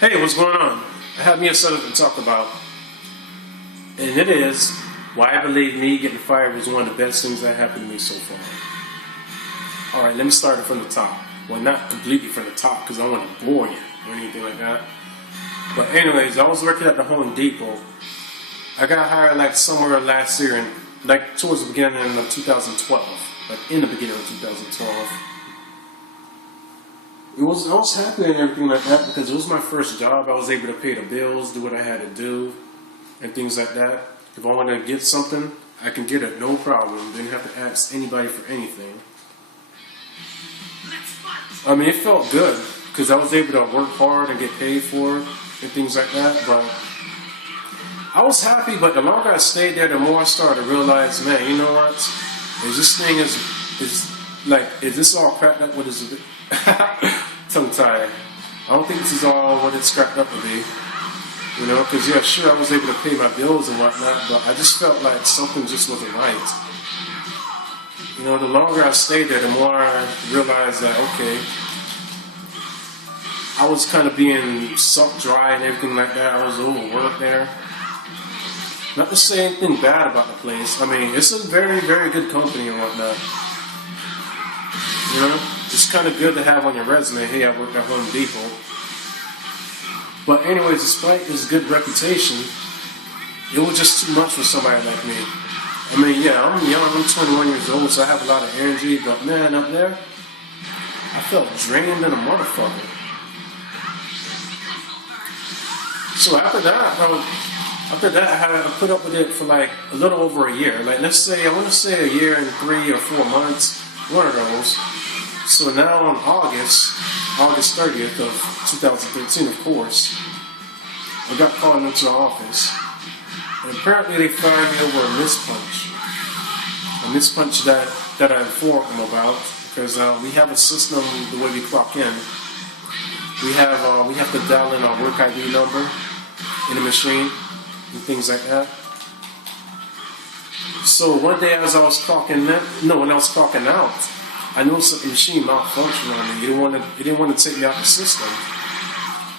Hey, what's going on? I have me a subject to talk about, and it is why I believe me getting fired was one of the best things that happened to me so far. Alright, let me start it from the top. Well, not completely from the top, because I don't want to bore you or anything like that. But anyways, I was working at the Home Depot. I got hired like somewhere last year, like towards the beginning of 2012. Like in the beginning of 2012. I was happy and everything like that because it was my first job. I was able to pay the bills, do what I had to do, and things like that. If I wanted to get something, I can get it, no problem. Didn't have to ask anybody for anything. I mean, it felt good because I was able to work hard and get paid for it and things like that. But I was happy, but the longer I stayed there, the more I started to realize, man, you know what? Is this thing is this all cracked up? What is it? Tongue-tied. I don't think this is all what it's cracked up to be. You know, because yeah, sure, I was able to pay my bills and whatnot, but I just felt like something just wasn't right. You know, the longer I stayed there, the more I realized that, okay, I was kind of being sucked dry and everything like that. I was overworked there. Not to say anything bad about the place. I mean, it's a very, very good company and whatnot. You know, it's kind of good to have on your resume, hey, I worked at Home Depot. But anyways, despite his good reputation, it was just too much for somebody like me. I mean, yeah, I'm young, I'm 21 years old, so I have a lot of energy, but man, up there, I felt drained than a motherfucker. So after that, I had to put up with it for like a little over a year. Like, let's say, I want to say a year and 3 or 4 months, one of those. So now on August 30th of 2013, of course, I got called into the office. And apparently they fired me over a mispunch. A mispunch that I informed them about. Because we have a system, the way we clock in. We have to dial in our work ID number in the machine and things like that. So one day as I was when I was clocking out, I noticed that the machine malfunctioned on me. It didn't want to take me out the system.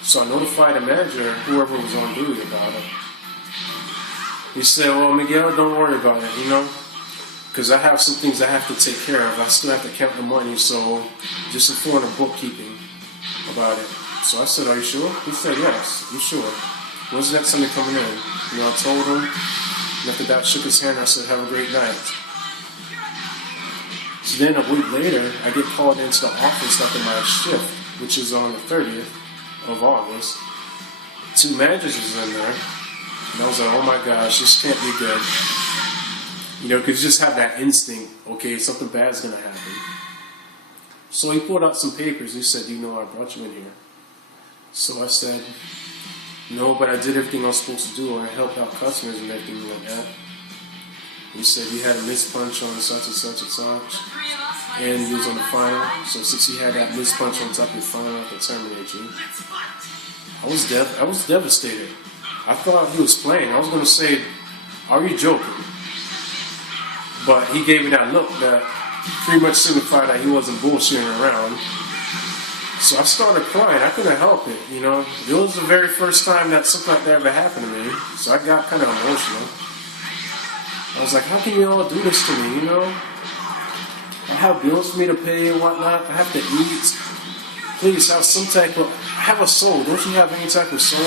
So I notified the manager, whoever was on duty, about it. He said, well, Miguel, don't worry about it, you know, because I have some things I have to take care of. I still have to count the money, so just inform the bookkeeping about it. So I said, are you sure? He said, yes, I'm sure. When's the next time you're coming in? You know, I told him, and after that, shook his hand. I said, have a great night. So then a week later, I get called into the office after my shift, which is on the 30th of August. 2 managers was in there, and I was like, oh my gosh, this can't be good. You know, because you just have that instinct, okay, something bad's going to happen. So he pulled out some papers. He said, you know, I brought you in here. So I said, no, but I did everything I was supposed to do. I helped out customers and everything like that. He said he had a mispunch on such and such and such, and he was on the final. So since he had that mispunch on top of the final, I could terminate you. I was devastated. I thought he was playing. I was going to say, are you joking? But he gave me that look that pretty much signified that he wasn't bullshitting around. So I started crying. I couldn't help it, you know. It was the very first time that something like that ever happened to me. So I got kind of emotional. I was like, how can you all do this to me, you know? I have bills for me to pay and whatnot. I have to eat. Please have some type of... have a soul. Don't you have any type of soul?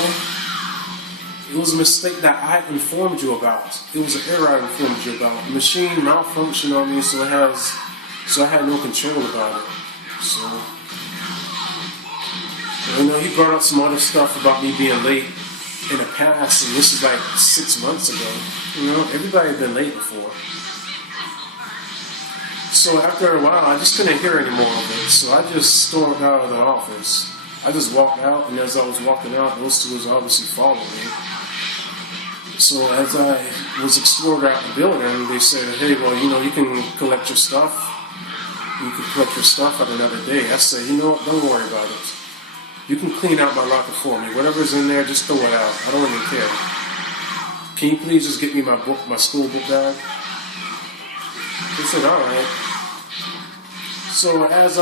It was a mistake that I informed you about. It was an error I informed you about. The machine malfunctioned on me, so I had no control about it. So, you know, he brought up some other stuff about me being late in the past, and this is like 6 months ago. You know, everybody had been late before. So after a while, I just couldn't hear any more of it. So I just stormed out of the office. I just walked out, and as I was walking out, those 2 was obviously following me. So as I was exploring out the building, they said, hey, well, you know, you can collect your stuff. You can collect your stuff at another day. I said, you know what, don't worry about it. You can clean out my locker for me. Whatever's in there, just throw it out. I don't even care. Can you please just get me my school book bag? They said, all right. So as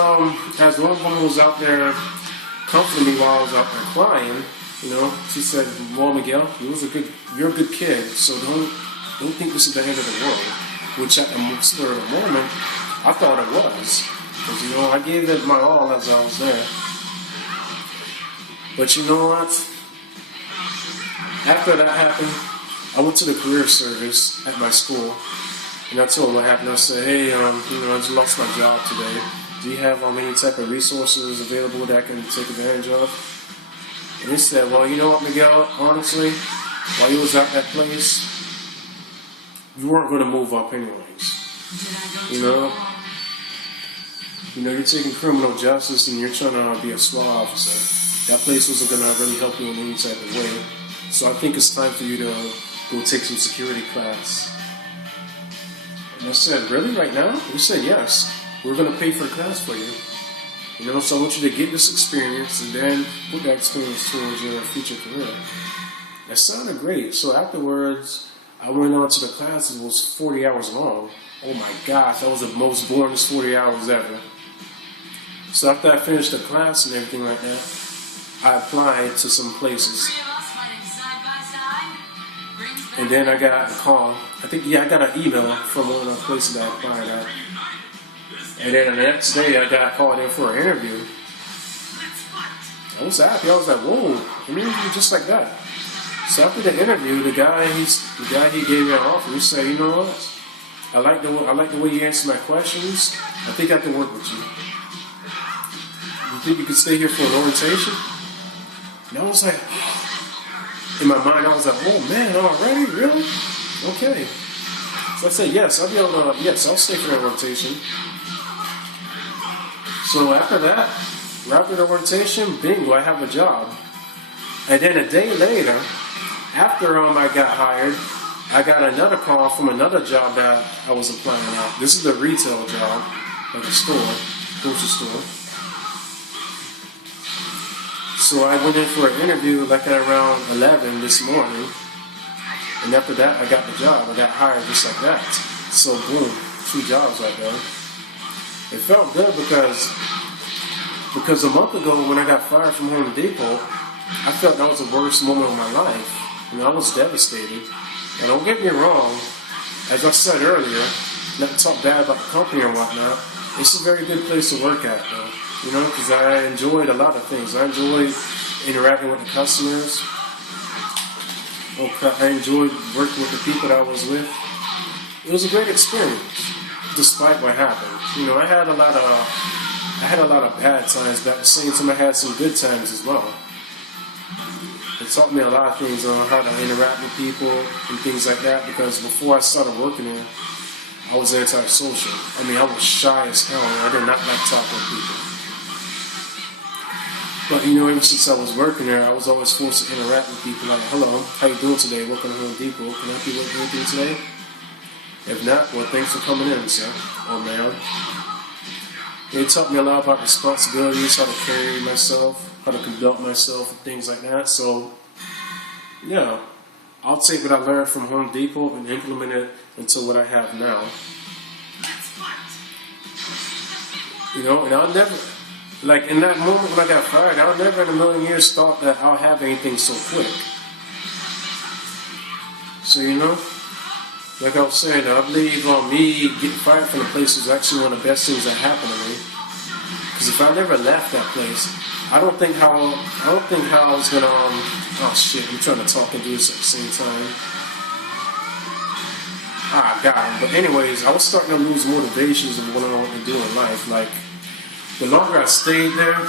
one woman was out there comforting me while I was out there crying, You know, she said, well, Miguel, you're a good kid, so don't think this is the end of the world. Which at the spur of the moment, I thought it was. Because, you know, I gave it my all as I was there. But you know what? After that happened, I went to the career service at my school. And I told them what happened. I said, hey, you know, I just lost my job today. Do you have any type of resources available that I can take advantage of? And they said, well, you know what, Miguel, honestly, while you was at that place, you weren't going to move up anyways. You know, you're taking criminal justice and you're trying to be a SWAT officer. That place wasn't going to really help you in any type of way. So I think it's time for you to go take some security class. And I said, really, right now? He said, yes. We're going to pay for the class for you. You know, so I want you to get this experience and then put that experience towards your future career. That sounded great. So afterwards, I went on to the class. It was 40 hours long. Oh my gosh, that was the most boringest 40 hours ever. So after I finished the class and everything like that, I applied to some places. And then I got a call. I got an email from one of the places that I applied at. And then the next day I got called in for an interview. I was happy. I was like, whoa, an interview just like that. So after the interview, the guy he gave me an offer. He said, you know what? I like the way you answer my questions. I think I can work with you. You think you could stay here for an orientation? And I was like, in my mind, I was like, oh man, already? Really? Okay. So I said, yes, I'll stay for that orientation. So after that, after the orientation, bingo, I have a job. And then a day later, after I got hired, I got another call from another job that I was applying at. This is a retail job, like a store, grocery store. So I went in for an interview like at around 11 this morning. And after that, I got the job. I got hired just like that. So boom, 2 jobs right there. It felt good because a month ago when I got fired from Home Depot, I felt that was the worst moment of my life. I was devastated. And don't get me wrong, as I said earlier, not to talk bad about the company or whatnot, it's a very good place to work at though. You know, because I enjoyed a lot of things. I enjoyed interacting with the customers. I enjoyed working with the people that I was with. It was a great experience, despite what happened. You know, I had a lot of bad times, but at the same time I had some good times as well. It taught me a lot of things on how to interact with people and things like that, because before I started working there, I was antisocial. I was shy as hell. I did not like talking with people. But you know, ever since I was working there, I was always forced to interact with people like, hello, how you doing today? Welcome to Home Depot. Can I help you with anything today? If not, well, thanks for coming in, sir. Oh, man. It taught me a lot about responsibilities, how to carry myself, how to conduct myself, and things like that. So, yeah, I'll take what I learned from Home Depot and implement it into what I have now. You know, and I'll never, like in that moment when I got fired, I would never in a million years thought that I'll have anything so quick. So, you know, like I was saying, I believe me getting fired from the place was actually one of the best things that happened to me. Because if I never left that place, I don't think how I was gonna. Oh shit! I'm trying to talk and do this at the same time. I got him. But anyways, I was starting to lose motivations of what I wanted to do in life. Like the longer I stayed there,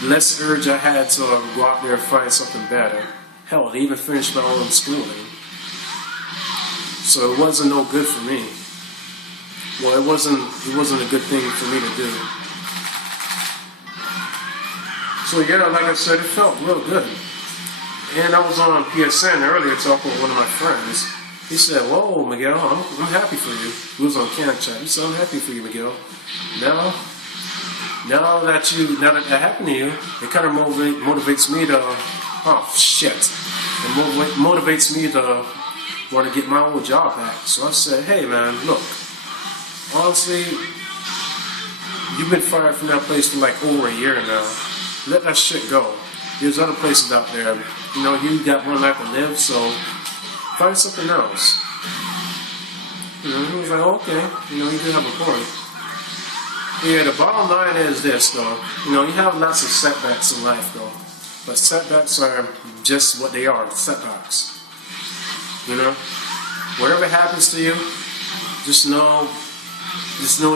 the less urge I had to go out there and find something better. Hell, I even finished my own schooling. So it wasn't no good for me. Well, it wasn't a good thing for me to do. So yeah, like I said, it felt real good. And I was on PSN earlier talking with one of my friends. He said, whoa, Miguel, I'm happy for you. He was on Can Chat. He said, I'm happy for you, Miguel. Now that that happened to you, it kind of motivates me to, oh shit. It motivates me to want to get my old job back. So I said, hey man, look, honestly, you've been fired from that place for like over a year now. Let that shit go. There's other places out there. You know, you got one life to live, so find something else. You know, he was like, okay, you know, he did have a point. Yeah, the bottom line is this, though. You know, you have lots of setbacks in life, though. But setbacks are just what they are, setbacks. You know? Whatever happens to you, just know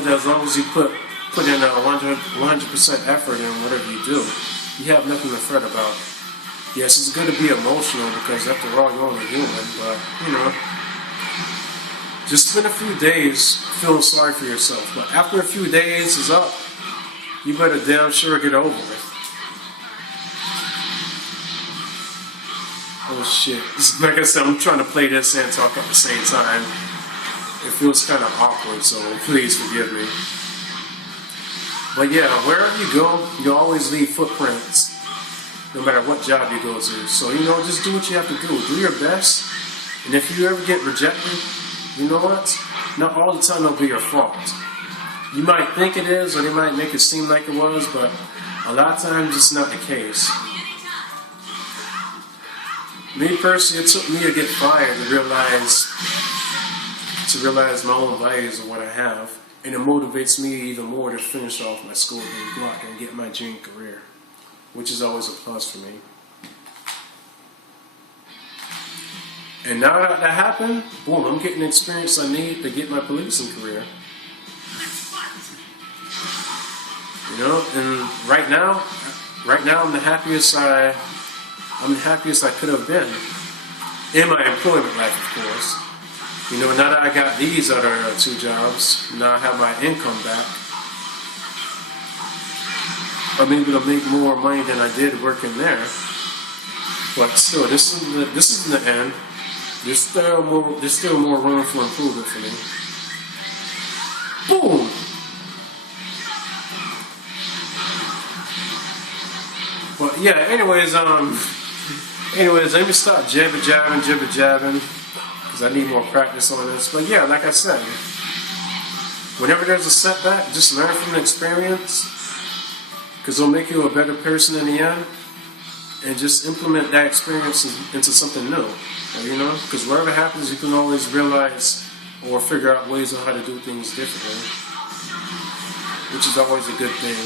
that as long as you put in 100% effort in whatever you do, you have nothing to fret about. Yes, it's good to be emotional because after all, you're only human, but, you know, just spend a few days feeling sorry for yourself. But after a few days is up, you better damn sure get over it. Oh shit. Like I said, I'm trying to play this and talk at the same time. It feels kind of awkward, so please forgive me. But yeah, wherever you go, you always leave footprints, no matter what job you go to. So, you know, just do what you have to do. Do your best. And if you ever get rejected, you know what? Not all the time it'll be your fault. You might think it is, or they might make it seem like it was, but a lot of times it's not the case. Me personally, it took me to get fired to realize my own values and what I have. And it motivates me even more to finish off my school and go out there and get my dream career, which is always a plus for me. And now that happened, boom, I'm getting the experience I need to get my policing career. You know, and right now I'm the happiest I could have been in my employment life, of course. You know, now that I got these other two jobs, now I have my income back. I'm able to make more money than I did working there. But still, this isn't the end. There's still more room for improvement for me. Boom! But yeah, anyways, let me stop jibber jabbing, because I need more practice on this. But yeah, like I said, whenever there's a setback, just learn from the experience, because it'll make you a better person in the end, and just implement that experience into something new. You know, because whatever happens, you can always realize or figure out ways on how to do things differently, which is always a good thing.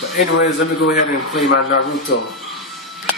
But anyways, let me go ahead and play my Naruto.